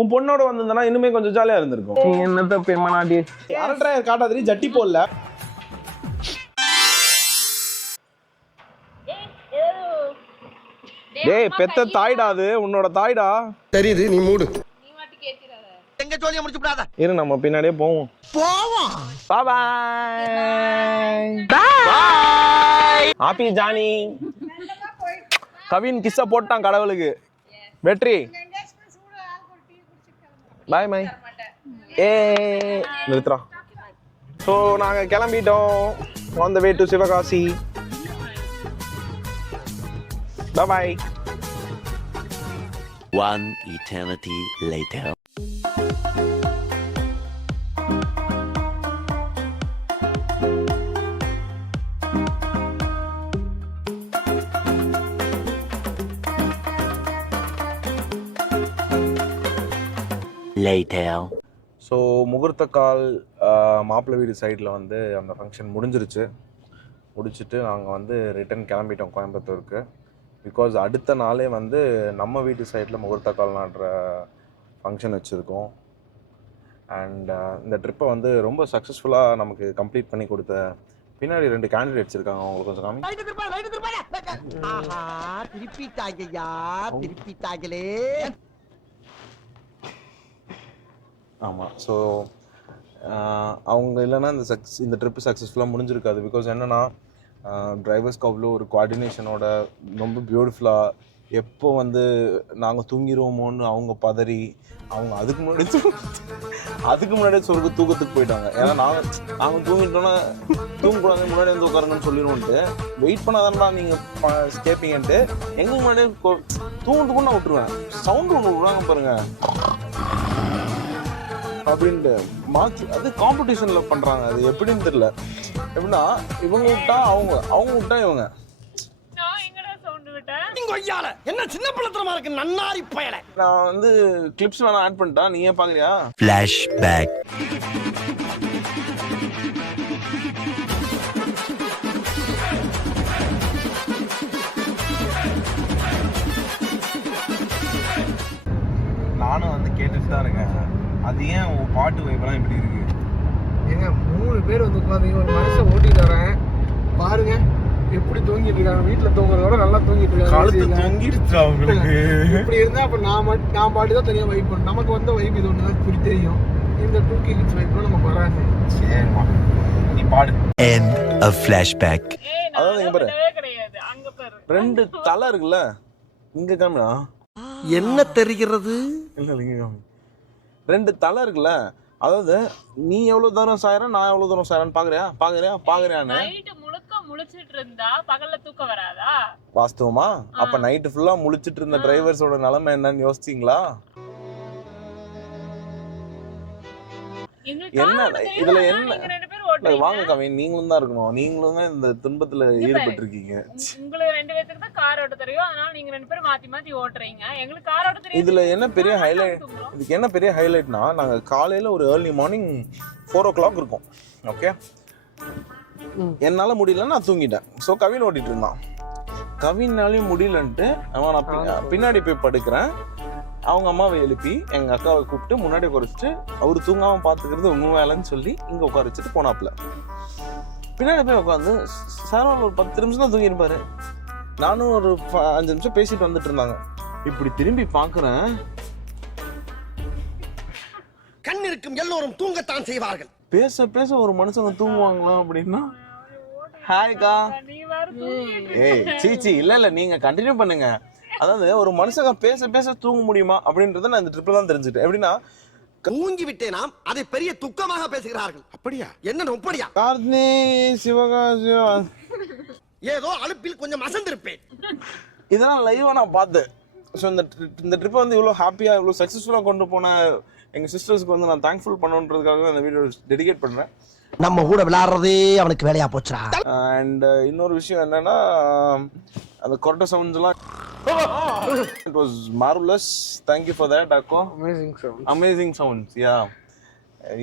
உன் பொண்ணோட வந்திருந்தனா இன்னுமே கொஞ்சம் ஜாலியா இருந்திருக்கும். நீ என்னத்த பெருமானாடி அரட்ராயர் காட்டாதிரி ஜட்டி போடல. டேய் பெத்த தாய்டா அது உன்னோட தாய்டா. தெரியுது நீ மூடு. இரு நம்ம பின்னாடியே போவோம். போவோம். Bye bye happy Johnny Kavin கிஸ்ஸ போட்டான் கடவுளுக்கு. வெற்றி. Bye my A நிறுத்துறா. ஸோ நாங்கள் கிளம்பிட்டோம். On the way to Sivakasi bye one eternity later. Later. So முகூர்த்த கால் மாப்பிள்ளை வீடு சைடில் வந்து அந்த ஃபங்க்ஷன் முடிஞ்சிருச்சு. முடிச்சுட்டு நாங்கள் வந்து ரிட்டர்ன் கிளம்பிட்டோம் கோயம்புத்தூருக்கு. பிகாஸ் அடுத்த நாளே வந்து நம்ம வீட்டு சைடில் முகூர்த்த கால் நாடுற ஃபங்க்ஷன் வச்சுருக்கோம். அண்ட் இந்த ட்ரிப்பை வந்து ரொம்ப சக்ஸஸ்ஃபுல்லாக நமக்கு கம்ப்ளீட் பண்ணி கொடுத்த பின்னாடி ரெண்டு கேண்டிடேட்ஸ் இருக்காங்க. அவங்களுக்கு கொஞ்சம் காமி திருப்பிட்டாங்களே. ஆமாம் ஸோ அவங்க இல்லைன்னா இந்த சக்ஸ் இந்த ட்ரிப்பு சக்ஸஸ்ஃபுல்லாக முடிஞ்சிருக்காது. பிகாஸ் என்னென்னா டிரைவர்ஸ்க்கு அவ்வளோ ஒரு கோஆர்டினேஷனோட ரொம்ப பியூட்டிஃபுல்லாக எப்போ வந்து நாங்கள் தூங்கிடுவோமோன்னு அவங்க பதறி அவங்க அதுக்கு முன்னாடி அதுக்கு முன்னாடியே சொர்க்க தூக்கத்துக்கு போயிட்டாங்க. ஏன்னா நாங்கள் நாங்கள் தூங்கிட்டோன்னா தூங்கக்கூடாது முன்னாடி வந்து உட்காருங்கன்னு சொல்லிடுவோன்ட்டு வெயிட் பண்ணாதான்டா நீங்கள் கேட்பீங்கன்ட்டு எங்களுக்கு முன்னாடியே தூங்கிட்டு கூட நான் விட்டுருவேன். சவுண்டு ஒன்று விடுவாங்க பாருங்க. அப்படின்ட்டு மாற்றி அது காம்படிஷனில் பண்ணுறாங்க அது எப்படின்னு தெரியல. எப்படின்னா இவங்க விட்டா அவங்க அவங்க விட்டா இவங்க. என்ன சின்ன பிள்ளைத்தனமா இருக்கு நன்னாரி பயல. நான் வந்து கிளிப்ஸ் வேணா ஆட் பண்ணிட்டா. நீ ஏன் பார்க்குறியா Flashback. நானும் வந்து கேட்டுட்டு தான் இருக்கேன். அது ஏன் உன் பாட்டு வைப்பெல்லாம் இப்படி இருக்கு? ஏங்க மூணு பேர் வந்து உட்காந்து ஒரு மனுஷன் ஓட்டிட்டு வரேன். பாருங்க எப்படி தூங்கிட்டு இருக்காங்க. வீட்டுல தூங்குறத விட நல்லா தூங்கிட்டு கழுத்து இருக்காங்க தொங்கிடுச்சு அவங்களுக்கு? இப்படி இருந்தா அப்ப நான் மட்டும் நான் பாட்டு தான் தனியா வைப் பண்ணணும். நமக்கு வந்த வைப் இது ஒன்று தான் புரி தெரியும். இந்த டூ கே கிட்ஸ் வைப்லாம் நமக்கு வராது. சரிம்மா. நீ பாடு. End of flashback. அதாவது இங்க பாரு. ரெண்டு தலை இருக்குல்ல. இங்க காமிடா. என்ன தெரிகிறது? இல்ல இங்க காமி. ரெண்டு தலை இருக்குல்ல அதாவது நீ எவ்வளவு தூரம் சாயறேன் நான் எவ்வளவு தூரம் சாயறேன்னு பாக்குறியா? பாக்குறியா? பாக்குறியான்னு. முழிச்சிட்டு இருந்தா பகல்ல தூக்கம் வராதா? வாஸ்தவமா? அப்ப நைட்டு ஃபுல்லா முழிச்சிட்டு இருந்த டிரைவர்ஸோட நிலைமை என்னன்னு யோசிச்சீங்களா? என்ன இதுல என்ன. வாங்க கவின் நீங்களும் தான் இருக்கணும். நீங்களும் தான் இந்த துன்பத்துல ஈடுபட்டு இருக்கீங்க கார் ஓட்ட தெரியும். அதனால நீங்க ரெண்டு பேரும் மாத்தி மாத்தி ஓட்டுறீங்க. எங்களுக்கு கார் ஓட்ட தெரியும் இதுல என்ன பெரிய ஹைலைட் இதுக்கு என்ன பெரிய ஹைலைட்னா நாங்க காலையில ஒரு early morning four o'clock இருக்கும் ஓகே என்னால முடியல நான் தூங்கிட்டேன். ஸோ கவின் ஓட்டிட்டு இருந்தான். கவினாலையும் முடியலன்ட்டு அவன் நான் பின்னாடி போய் படுக்கிறேன். அவங்க அம்மாவை எழுப்பி எங்க அக்காவை கூப்பிட்டு முன்னாடி குறைச்சிட்டு அவர் தூங்காம பாத்துக்கிறது உங்க வேலைன்னு சொல்லி இங்க உட்கார வச்சுட்டு போனாப்ல பின்னாடி போய் உட்காந்து சார் ஒரு பத்து நிமிஷம் தான் தூங்கியிருப்பாரு. நானும் ஒரு அஞ்சு நிமிஷம் பேசிட்டு வந்துட்டு இருந்தாங்க. இப்படி திரும்பி பாக்குறேன். கண் இருக்கும் எல்லோரும் தூங்கத்தான் செய்வார்கள். பேச பேச ஒரு மனுஷங்க தூங்குவாங்களா அப்படின்னா? ஹாய்க்கா ஏய் சீச்சி இல்ல இல்ல நீங்க கண்டினியூ பண்ணுங்க. அதாவது ஒரு மனுஷங்க பேச பேச தூங்க முடியுமா அப்படின்றத நான் இந்த ட்ரிப்ல தான் தெரிஞ்சுட்டேன் எப்படின்னா மூங்கி விட்டேனாம் அதை பெரிய துக்கமாக பேசுகிறார்கள். அப்படியா? என்ன நொப்படியா? கார்த்தினி சிவகாசி ஏதோ அலுப்பில் கொஞ்சம் அசந்திருப்பேன். இதெல்லாம் லைவா நான் பார்த்தேன். ஸோ இந்த இந்த ட்ரிப்பை வந்து இவ்வளோ ஹாப்பியாக இவ்வளோ சக்ஸஸ்ஃபுல்லாக கொண்டு போன எங்கள் சிஸ்டர்ஸ்க்கு வந்து நான் தேங்க்ஃபுல் பண்ணணுன்றதுக்காக தான் இந்த வீடியோ டெடிகேட் பண்ணுறேன் நம்ம கூட விளையாடுறதே அவனுக்கு வேலையா போச்சுடா. அண்ட் இன்னொரு விஷயம் என்னன்னா அந்த கொரட்டை சவுண்ட்ஸ் எல்லாம் it was marvellous thank you for that அக்கோ amazing sir amazing sounds yeah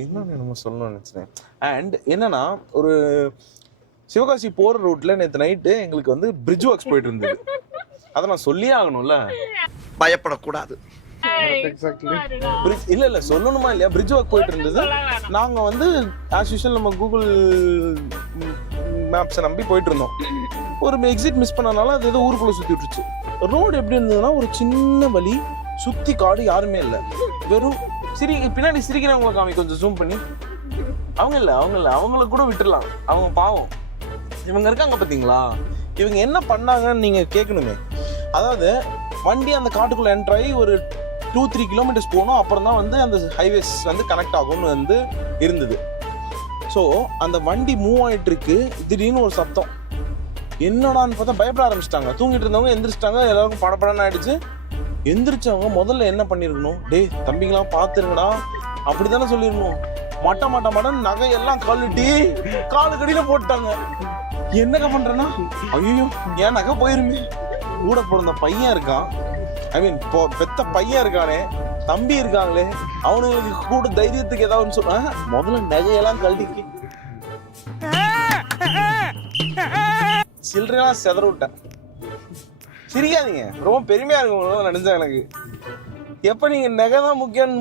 இன்னொன்று நம்ம சொல்லணும்னு நினச்சேன். அண்ட் என்னன்னா ஒரு சிவகாசி போகிற ரூட்டில் நேற்று நைட்டு எங்களுக்கு வந்து பிரிட்ஜ் ஒர்க்ஸ் போயிட்டு இருந்தது. அதை நான் சொல்லியே ஆகணும்ல? பயப்படக்கூடாது. இல்ல இல்ல சொல்லணுமா இல்லையா? பிரிட்ஜ் ஒர்க் போயிட்டு இருந்தது. நாங்க வந்து ஆஸ் யூஷுவல் நம்ம கூகுள் மேப்ஸை நம்பி போயிட்டு இருந்தோம். ஒரு எக்ஸிட் மிஸ் பண்ணனால அது ஏதோ ஊருக்குள்ள சுத்தி விட்டுருச்சு. ரோடு எப்படி இருந்ததுன்னா ஒரு சின்ன வழி சுத்தி காடு யாருமே இல்லை. வெறும் சிரி பின்னாடி சிரிக்கிறவங்கள காமி கொஞ்சம் ஜூம் பண்ணி. அவங்க இல்ல அவங்க இல்ல அவங்கள கூட விட்டுறலாம். அவங்க பாவம். இவங்க இருக்காங்க பார்த்தீங்களா இவங்க என்ன பண்ணாங்கன்னு நீங்கள் கேட்கணுமே அதாவது வண்டி அந்த காட்டுக்குள்ளே என்ட்ராகி ஒரு டூ த்ரீ கிலோமீட்டர்ஸ் போகணும் அப்புறம் தான் வந்து அந்த ஹைவேஸ் வந்து கனெக்ட் ஆகும்னு வந்து இருந்தது. ஸோ அந்த வண்டி மூவ் ஆகிட்டுருக்கு திடீர்னு ஒரு சத்தம். என்னடான்னு பார்த்தா பயப்பட ஆரம்பிச்சிட்டாங்க. தூங்கிட்டு இருந்தவங்க எந்திரிச்சிட்டாங்க எல்லாருக்கும் படப்படன்னு ஆயிடுச்சு. எந்திரிச்சவங்க முதல்ல என்ன பண்ணிருக்கணும்? டேய் தம்பிங்களாம் பார்த்துருங்கடா. அப்படி தானே சொல்லிருக்கணும் மட்ட மட்ட மட்டன் நகையெல்லாம் கழுட்டி காலு கடியில போட்டாங்க என்னங்க பண்றேன்னா? ஐயோ என் நகை போயிருமே. கூட பிறந்த பையன் இருக்கான். ஐ மீன் பெத்த பையன் இருக்கானே. தம்பி இருக்காங்களே. அவனுங்களுக்கு கூட தைரியத்துக்கு ஏதாவது சொல்ல முதல்ல நகையெல்லாம் கழட்டி சில்லறையெல்லாம் செதற விட்டேன். சிரிக்காதீங்க. ரொம்ப பெருமையா இருக்கு நினைச்சேன் எனக்கு. எப்ப நீங்க நகை தான் முக்கியம்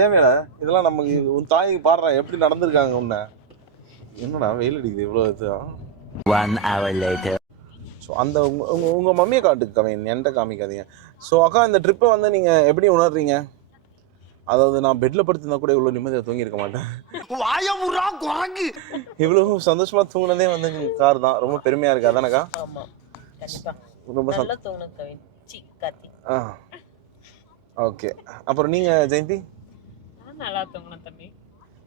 தேவையில்ல. இதெல்லாம் நமக்கு உன் தாய் பாடுறா. எப்படி நடந்திருக்காங்க உன்னை? என்னடா வெயில் அடிக்குது இவ்வளோ இது? One hour later. ஸோ அந்த உங்க உங்க உங்க மம்மியை காட்டுக்கு கவின். என்கிட்ட காமிக்காதீங்க. ஸோ அக்கா இந்த ட்ரிப்பை வந்து நீங்க எப்படி உணர்றீங்க? அதாவது நான் பெட்ல படுத்திருந்தா கூட இவ்வளோ நிம்மதியாக தூங்கியிருக்க மாட்டேன். இவ்வளோ சந்தோஷமா தூங்கினதே வந்து கார் தான். ரொம்ப பெருமையா இருக்கு. கண்டிப்பா. ரொம்ப சந்தோஷம் ஆ. ஓகே அப்புறம் நீங்க ஜெயந்தி? நல்லா தூங்கினேன் தம்பி.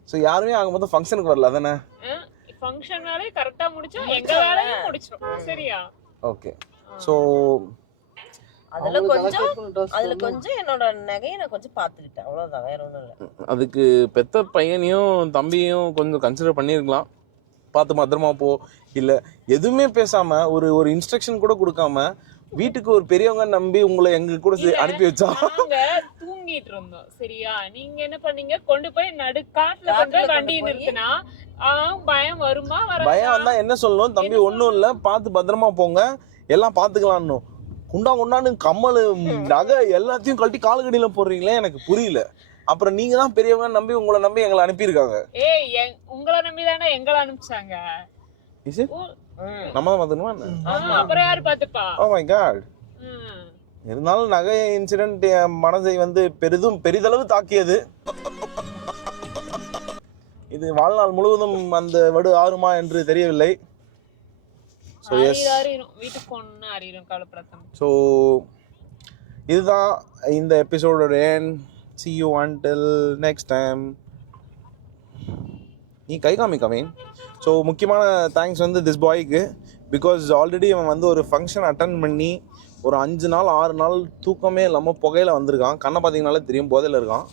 ஸோ யாருமே ஆக மொத்தம் ஃபங்க்ஷனுக்கு வரல அதானே? ஃபங்க்ஷன் வேலையை கரெக்டா முடிச்சோம் எங்க வேலையும் முடிச்சிடும் சரியா? ஓகே ஸோ அதுல கொஞ்சம் அதுல கொஞ்சம் என்னோட நகையை நான் கொஞ்சம் பாத்துக்கிட்டேன் அவ்வளவுதான் வேற ஒண்ணும் இல்ல. அதுக்கு பெத்த பையனையும் தம்பியையும் கொஞ்சம் கன்சிடர் பண்ணியிருக்கலாம். பார்த்து பத்திரமா போ. இல்லை எதுவுமே பேசாம ஒரு ஒரு இன்ஸ்ட்ரக்ஷன் கூட கொடுக்காம வீட்டுக்கு ஒரு பெரியவங்க நம்பி உங்களை எங்க கூட அனுப்பி வச்சா? தூங்கிட்டு இருந்தோம் சரியா? நீங்க என்ன பண்ணீங்க? கொண்டு போய் நடு காட்டுல கொண்டு வண்டி நிறுத்தினா பயம் வருமா? வர பயம் வந்தா என்ன சொல்லணும்? தம்பி ஒன்றும் இல்லை. பார்த்து பத்திரமா போங்க. எல்லாம் பார்த்துக்கலான்னு குண்டா குண்டான்னு கம்மல் நகை எல்லாத்தையும் கழட்டி காலுக்கடியில போடுறீங்களே எனக்கு புரியல. அப்புறம் நீங்க தான் பெரியவங்க நம்பி உங்களை நம்பி எங்களை அனுப்பியிருக்காங்க. ஏய் எங்- உங்களை நம்பி தானே எங்களை அனுப்பிச்சாங்க. நம்ம தான் பார்த்துக்கணுமா என்ன? ஆ, அப்புறம் யாரு பாத்துப்பா ஓ மை காட் ம். இருந்தாலும் நகை இன்சிடென்ட் என் மனதை வந்து பெரிதும் பெரிதளவு தாக்கியது. இது வாழ்நாள் முழுவதும் அந்த வடு ஆறுமா என்று தெரியவில்லை. So S. ஸோ இதுதான் இந்த எபிசோடோட ஏன் see you until next time நீ கை காமிக்காமேன் ஸோ முக்கியமான தேங்க்ஸ் வந்து திஸ் பாய்க்கு பிகாஸ் ஆல்ரெடி அவன் வந்து ஒரு ஃபங்க்ஷன் அட்டன் பண்ணி ஒரு அஞ்சு நாள் ஆறு நாள் தூக்கமே இல்லாமல் புகையில் வந்திருக்கான். கண்ணை பார்த்தீங்கனாலே தெரியும் போதையில் இருக்கான்.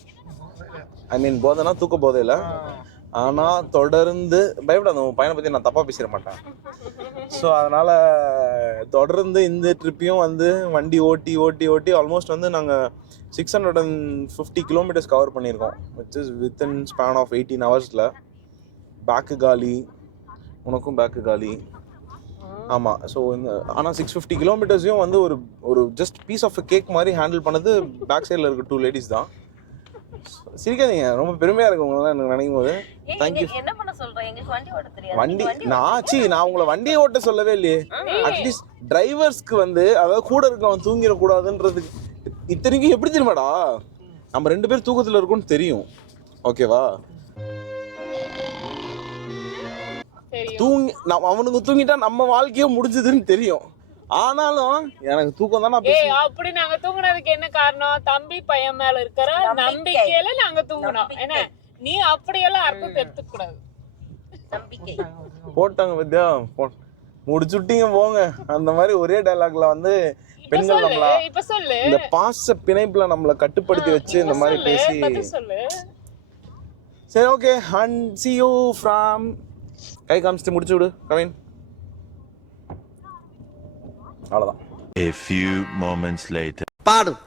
ஐ மீன் போதைனா தூக்க போதையில். ஆனால் தொடர்ந்து பயப்படாத உன் பையனை பற்றி நான் தப்பாக பேசிட மாட்டேன். ஸோ அதனால் தொடர்ந்து இந்த ட்ரிப்பையும் வந்து வண்டி ஓட்டி ஓட்டி ஓட்டி ஆல்மோஸ்ட் வந்து நாங்கள் six hundred and fifty kilometres cover பண்ணியிருக்கோம். Which is within span of eighteen ஹவர்ஸில் பேக்கு காலி. உனக்கும் பேக்கு காலி. ஆமாம் ஸோ இந்த ஆனால் சிக்ஸ் ஃபிஃப்டி கிலோமீட்டர்ஸையும் வந்து ஒரு ஒரு ஜஸ்ட் பீஸ் ஆஃப் கேக் மாதிரி ஹேண்டில் பண்ணது பேக் சைடில் இருக்க டூ லேடிஸ் தான். சிரிக்காதீங்க ரொம்ப பெருமையாக இருக்கு உங்களெல்லாம் எனக்கு நினைக்கும் போது. எங்க- என்ன பண்ண சொல்றேன் எங்களுக்கு வண்டி நான் சி நான் உங்களை வண்டியை ஓட்ட சொல்லவே இல்லையே. அட்லீஸ்ட் டிரைவர்ஸ்க்கு வந்து அதாவது கூட இருக்கவன் தூங்கிடக்கூடாதுன்றதுக்கு இத்தனைக்கும் எப்படி தெரியுமாடா? நம்ம ரெண்டு பேர் தூக்கத்தில் இருக்கோம்னு தெரியும். ஓகேவா தூங்கி நம்ம அவனுக்கு தூங்கிட்டா நம்ம வாழ்க்கையே முடிஞ்சதுன்னு தெரியும். ஆனாலும் எனக்கு தூக்கம் தான் அப்படி நாங்க தூங்குனதுக்கு என்ன காரணம்? தம்பி பையன் மேல இருக்கிற நம்பிக்கை. நம்பிக்கையில நாங்க தூங்குனோம். நம்பிக்கை. என்ன? நீ அப்படியெல்லாம் அர்த்தத்தை எடுத்துக்க கூடாது. நம்பிக்கை. போட்டாங்க பத்தியா? போ முடிச்சுட்டீங்க போங்க. அந்த மாதிரி ஒரே டைலாக்ல வந்து பெண்கள் சொல்லு நம்மள இப்ப சொல்லு. இந்த பாச பிணைப்புல நம்மள கட்டுப்படுத்தி வச்சு இந்த மாதிரி பேசி சரி okay and see you from கை காமிச்சிட்டு முடிச்சு விடு கவின். அவ்வளோதான் A few moments later. பாடும்